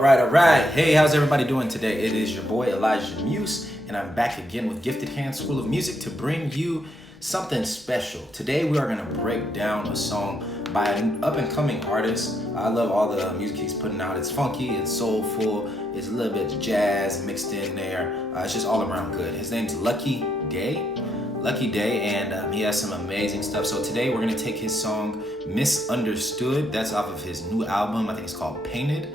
All right. Hey, how's everybody doing today? It is your boy Elijah Muse, and I'm back again with Gifted Hands School of Music to bring you something special. Today we are gonna break down a song by an up-and-coming artist. I love all the music he's putting out. It's funky, it's soulful, it's a little bit of jazz mixed in there. It's just all around good. His name's Lucky Daye. Lucky Daye, and he has some amazing stuff. So today we're gonna take his song Misunderstood. That's off of his new album. I think it's called Painted.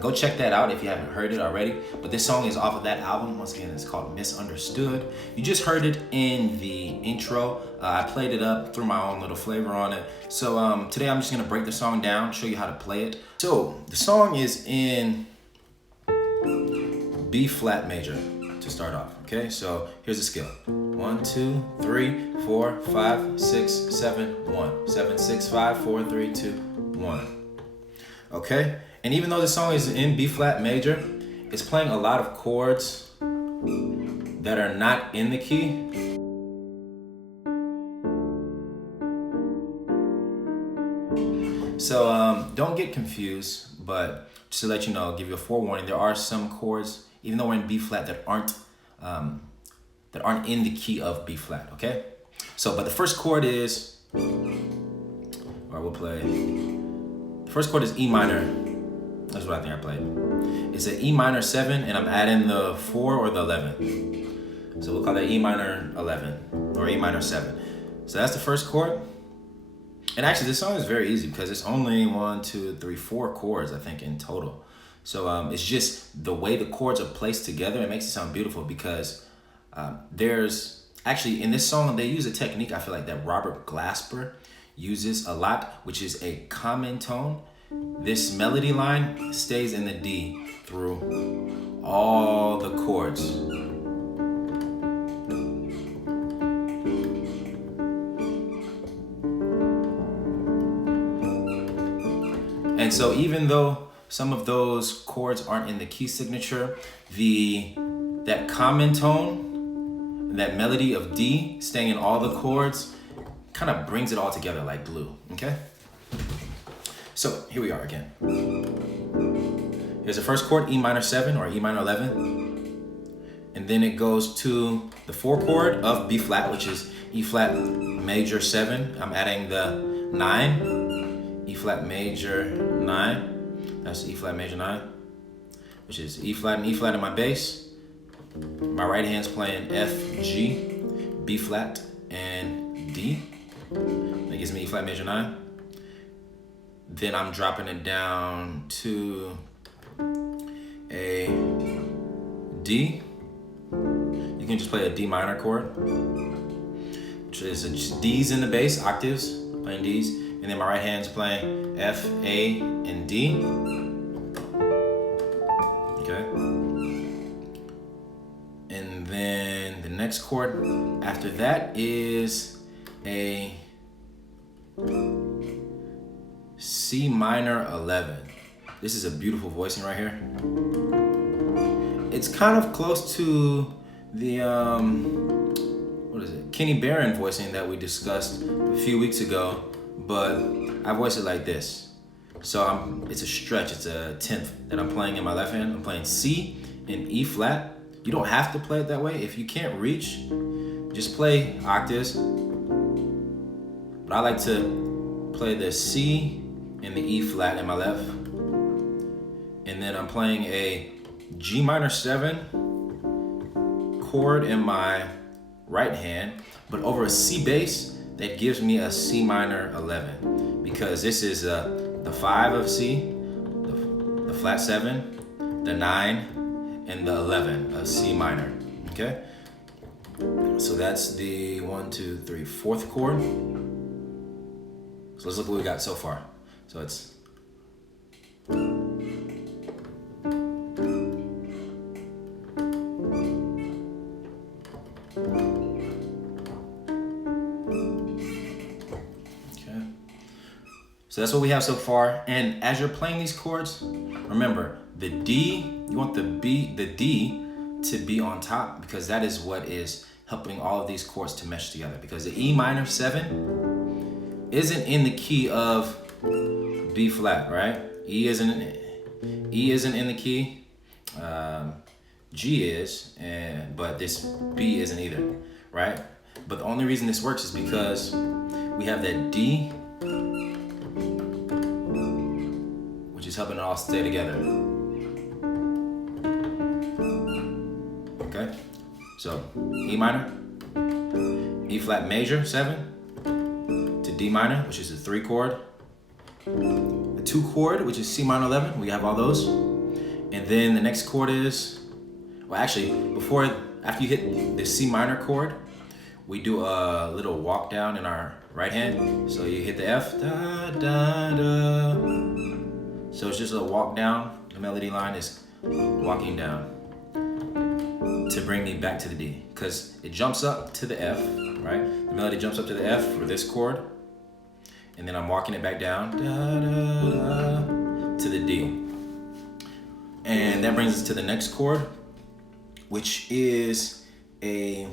Go check that out if you haven't heard it already. But this song is off of that album. Once again, it's called Misunderstood. You just heard it in the intro. I played it up, threw my own little flavor on it. So today I'm just gonna break the song down, show you how to play it. So the song is in B flat major to start off. Okay, so here's the scale. 1, 2, 3, 4, 5, 6, 7, 1. 7, 6, 5, 4, 3, 2, 1. Okay, and even though the song is in B flat major, it's playing a lot of chords that are not in the key. So don't get confused, but just to let you know, give you a forewarning, there are some chords, even though we're in B flat, that aren't in the key of B flat, okay? So, but the first chord is, or we'll play, the first chord is E minor. That's what I think I played. It's an E minor 7, and I'm adding the 4 or the 11. So we'll call that E minor 11, or E minor 7. So that's the first chord. And actually, this song is very easy because it's only 1, 2, 3, 4 chords, I think, in total. So it's just the way the chords are placed together, it makes it sound beautiful because there's actually, in this song, they use a technique I feel like that Robert Glasper uses a lot, which is a common tone. This melody line stays in the D through all the chords. And so even though some of those chords aren't in the key signature, that common tone, that melody of D staying in all the chords kind of brings it all together like glue, okay? So here we are again. Here's the first chord, E minor 7 or E minor 11. And then it goes to the 4 chord of B flat, which is E flat major 7. I'm adding the 9, E flat major 9. That's E flat major 9, which is E flat and E flat in my bass. My right hand's playing F, G, B flat, and D. That gives me E flat major 9. Then I'm dropping it down to a D. You can just play a D minor chord, which is D's in the bass, octaves, playing D's. And then my right hand's playing F, A, and D. Okay. And then the next chord after that is a C minor 11. This is a beautiful voicing right here. It's kind of close to the Kenny Barron voicing that we discussed a few weeks ago, but I voice it like this. So it's a stretch, it's a 10th that I'm playing in my left hand. I'm playing C and E flat. You don't have to play it that way. If you can't reach, just play octaves. But I like to play the C and the E flat in my left. And then I'm playing a G minor 7 chord in my right hand, but over a C bass, that gives me a C minor 11. Because this is the 5 of C, the flat 7, the 9, and the 11 of C minor, okay? So that's the 1, 2, 3, 4th chord. So let's look what we got so far. So it's so that's what we have so far. And as you're playing these chords, remember the D, you want the D to be on top because that is what is helping all of these chords to mesh together. Because the E minor 7 isn't in the key of B flat, right? E isn't E isn't in the key. G is, but this B isn't either, right? But the only reason this works is because we have that D, which is helping it all stay together. Okay, so E minor, E flat major 7 to D minor, which is a 3 chord, a 2 chord, which is C minor 11. We have all those, and then the next chord is, well, actually, after you hit the C minor chord, we do a little walk down in our right hand. So you hit the F, da da da. So it's just a walk down. The melody line is walking down to bring me back to the D, because it jumps up to the F, right? The melody jumps up to the F for this chord, and then I'm walking it back down da, da, da, to the D. And that brings us to the next chord, which is a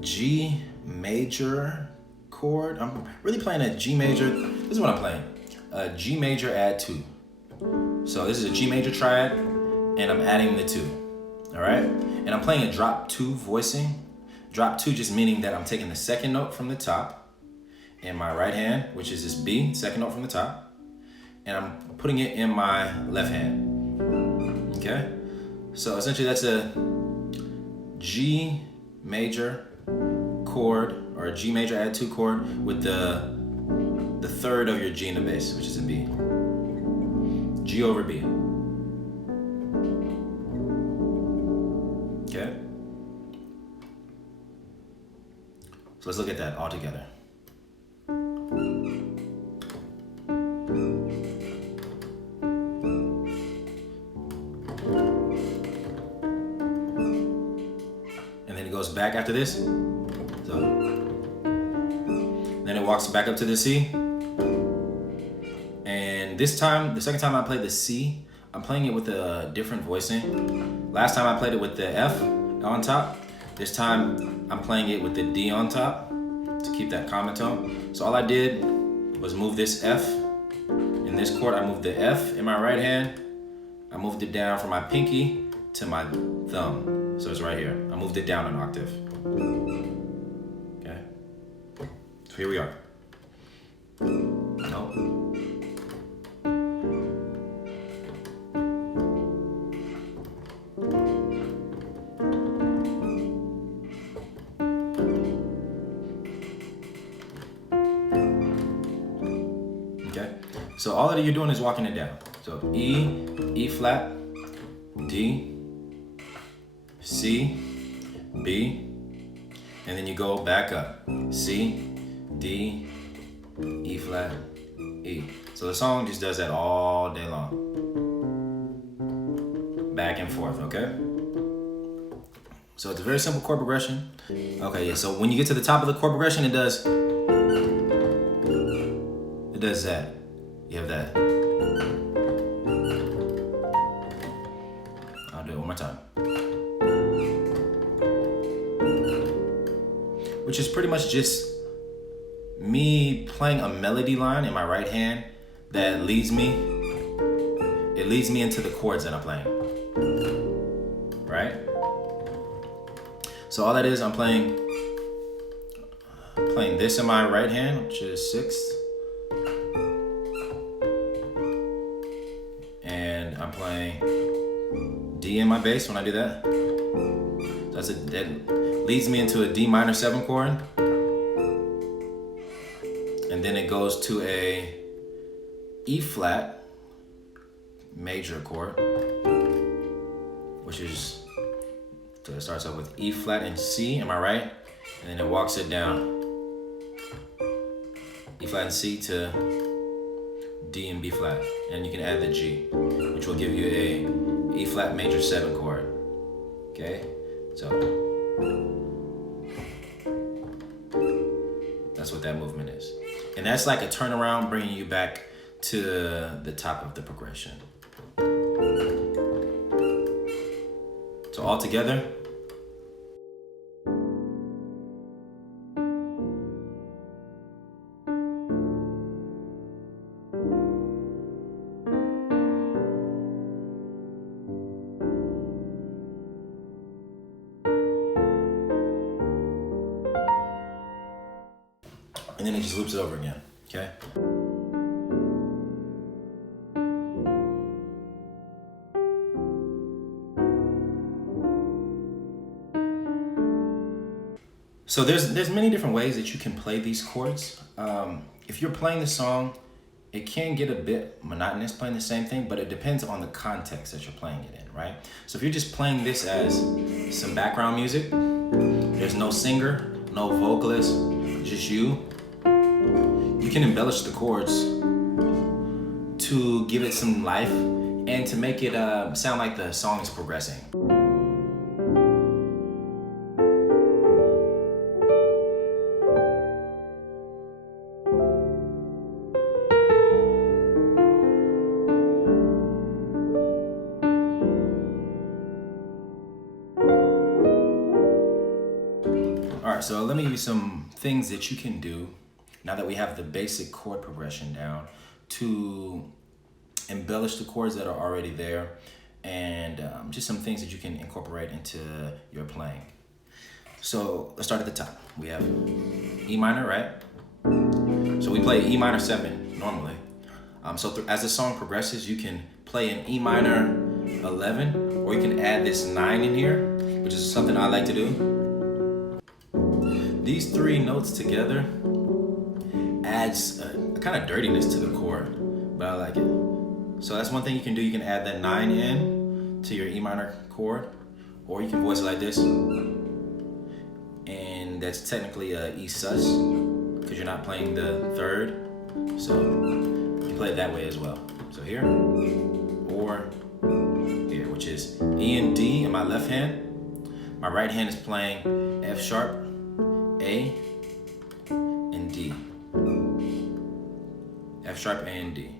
G major chord. I'm really playing a G major. This is what I'm playing. A G major add 2. So this is a G major triad, and I'm adding the 2. All right? And I'm playing a drop 2 voicing. Drop 2 just meaning that I'm taking the second note from the top in my right hand, which is this B, second note from the top, and I'm putting it in my left hand. Okay? So essentially that's a G major chord, or a G major add 2 chord with the third of your G in the bass, which is a B. G over B. Okay? So let's look at that all together. Goes back after this, so then it walks back up to the C, and this time, the second time I played the C, I'm playing it with a different voicing. Last time I played it with the F on top. This time I'm playing it with the D on top to keep that common tone. So all I did was move this F in this chord. I moved the F in my right hand. I moved it down from my pinky to my thumb. So it's right here. I moved it down an octave. Okay. So here we are. No. Okay. So all that you're doing is walking it down. So E, E flat, D, C, B, and then you go back up. C, D, E flat, E. So the song just does that all day long. Back and forth, okay? So it's a very simple chord progression. Okay, yeah, so when you get to the top of the chord progression, it does that. You have that. I'll do it one more time. Which is pretty much just me playing a melody line in my right hand that leads me into the chords that I'm playing, right? So all that is, I'm playing this in my right hand, which is 6th, and I'm playing D in my bass when I do that. So that leads me into a D minor 7 chord, and then it goes to a E flat major chord, which is, so it starts off with E flat and C, am I right? And then it walks it down, E flat and C to D and B flat, and you can add the G, which will give you a E flat major 7 chord. Okay, so that's what that movement is. And that's like a turnaround, bringing you back to the top of the progression. So all together. and then it just loops it over again, okay? So there's many different ways that you can play these chords. If you're playing the song, it can get a bit monotonous playing the same thing, but it depends on the context that you're playing it in, right? So if you're just playing this as some background music, there's no singer, no vocalist, just you can embellish the chords to give it some life and to make it sound like the song is progressing. All right, so let me give you some things that you can do now that we have the basic chord progression down to embellish the chords that are already there, and just some things that you can incorporate into your playing. So let's start at the top. We have E minor, right? So we play E minor 7 normally. So as the song progresses, you can play an E minor 11, or you can add this 9 in here, which is something I like to do. These 3 notes together adds a kind of dirtiness to the chord, but I like it. So that's one thing you can do. You can add that 9 in to your E minor chord, or you can voice it like this. And that's technically a E sus, because you're not playing the 3rd. So you play it that way as well. So here, or here, which is E and D in my left hand. My right hand is playing F sharp, A, and D. F sharp, A, and D.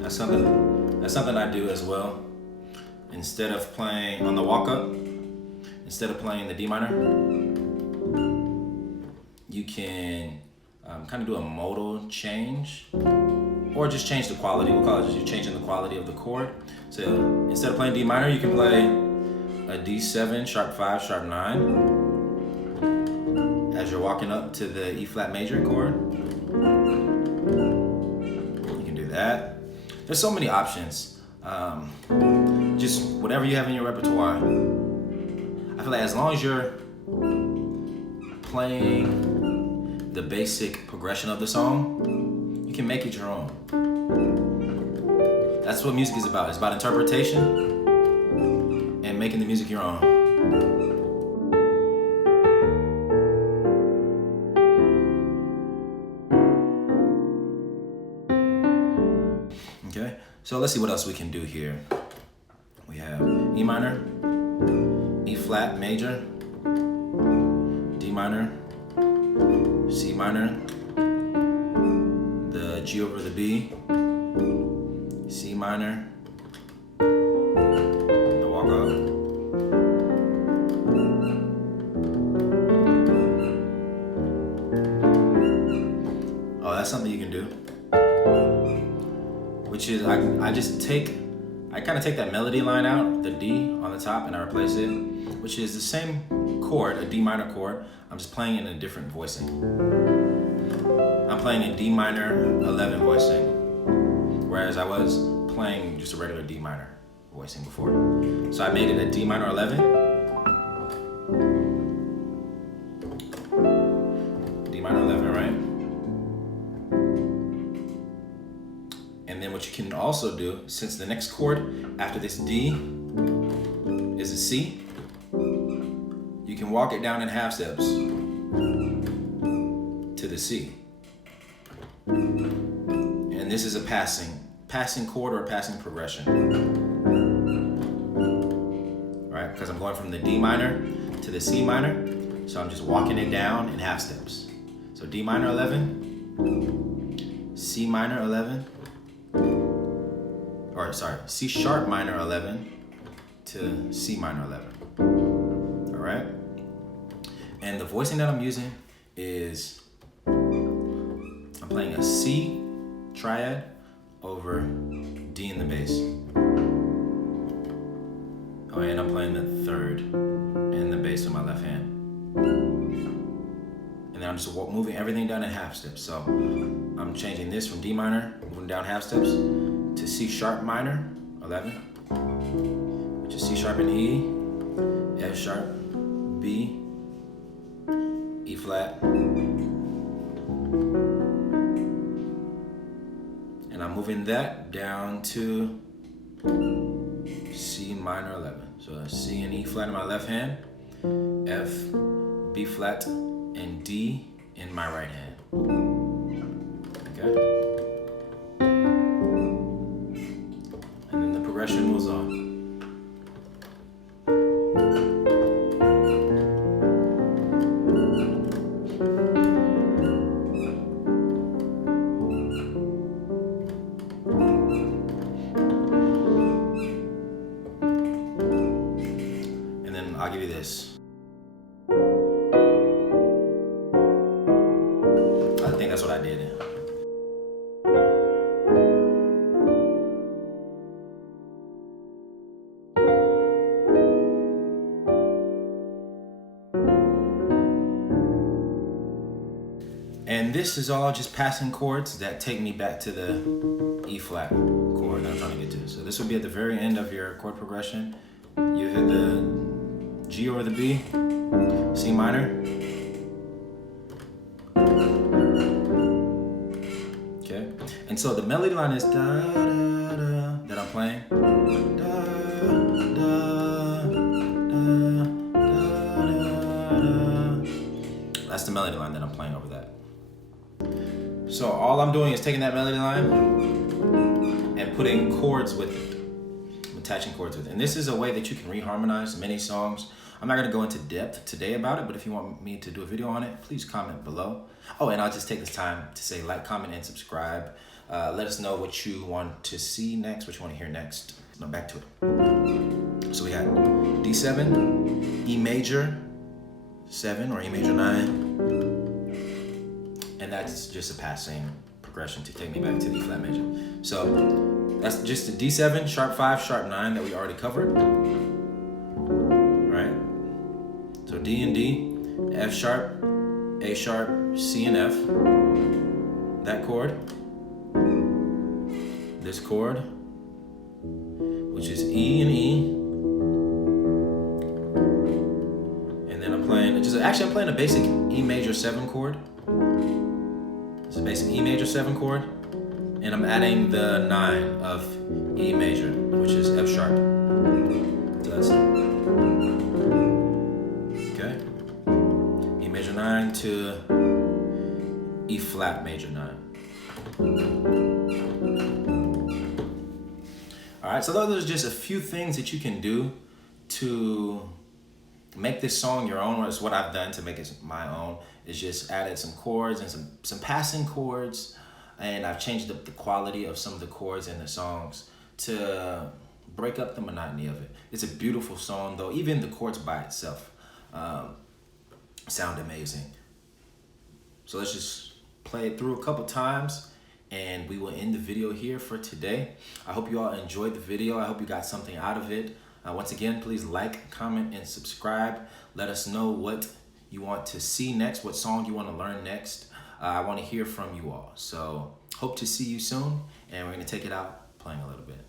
That's something I do as well. Instead of playing on the walk up, instead of playing the D minor, you can kind of do a modal change, or just change the quality. We'll call it just you're changing the quality of the chord. So instead of playing D minor, you can play a D7, sharp 5, sharp 9 as you're walking up to the E flat major chord. You can do that. There's so many options. Just whatever you have in your repertoire. I feel like as long as you're playing the basic progression of the song, you can make it your own. That's what music is about. It's about interpretation and making the music your own. Okay, so let's see what else we can do here. We have E minor, E flat major, D minor, C minor, the G over the B, C minor, the walk up, oh, that's something you can do, which is I kind of take that melody line out, the D on the top, and I replace it, which is the same chord, a D minor chord. I'm just playing it in a different voicing. I'm playing a D minor 11 voicing, whereas I was playing just a regular D minor voicing before. So I made it a D minor 11, D minor 11, right? And then what you can also do, since the next chord after this D is a C, you can walk it down in half steps to the C. And this is a passing chord or a passing progression. Right? Because I'm going from the D minor to the C minor, so I'm just walking it down in half steps. So D minor 11, C minor 11, or sorry, C sharp minor 11 to C minor 11. All right? And the voicing that I'm using is I'm playing a C triad over D in the bass. Oh, and I'm playing the third in the bass with my left hand. And then I'm just moving everything down in half steps. So I'm changing this from D minor, moving down half steps, to C sharp minor, 11, which is C sharp and E, F sharp, B, E flat, and I'm moving that down to C minor 11. So C and E flat in my left hand, F, B flat, and D in my right hand. Okay? And then the progression moves on. I'll give you this. I think that's what I did. And this is all just passing chords that take me back to the E flat chord that I'm trying to get to. So this will be at the very end of your chord progression. You hit the G over the B, C minor. Okay, and so the melody line is da da da that I'm playing. Da da da da da. That's the melody line that I'm playing over that. So all I'm doing is taking that melody line and putting chords with it. Attaching chords with it. And this is a way that you can reharmonize many songs. I'm not gonna go into depth today about it, but if you want me to do a video on it, please comment below. Oh, and I'll just take this time to say like, comment, and subscribe. Let us know what you want to see next, what you want to hear next. Now back to it. So we had D7, E major 7 or E major 9. And that's just a passing progression to take me back to the E flat major. So that's just the D7, sharp 5, sharp 9 that we already covered. Right? So D and D, F sharp, A sharp, C and F. That chord. This chord, which is E and E. And then I'm playing, I'm playing a basic E major 7 chord. It's a basic E major 7 chord. And I'm adding the 9 of E major, which is F sharp. So that's okay. E major 9 to E flat major 9. All right, so those are just a few things that you can do to make this song your own, or it's what I've done to make it my own. Is just added some chords and some passing chords, and I've changed up the quality of some of the chords in the songs to break up the monotony of it. It's a beautiful song though. Even the chords by itself sound amazing. So let's just play it through a couple times and we will end the video here for today. I hope you all enjoyed the video. I hope you got something out of it. Once again, please like, comment, and subscribe. Let us know what you want to see next, what song you want to learn next. I want to hear from you all. So hope to see you soon, and we're going to take it out playing a little bit.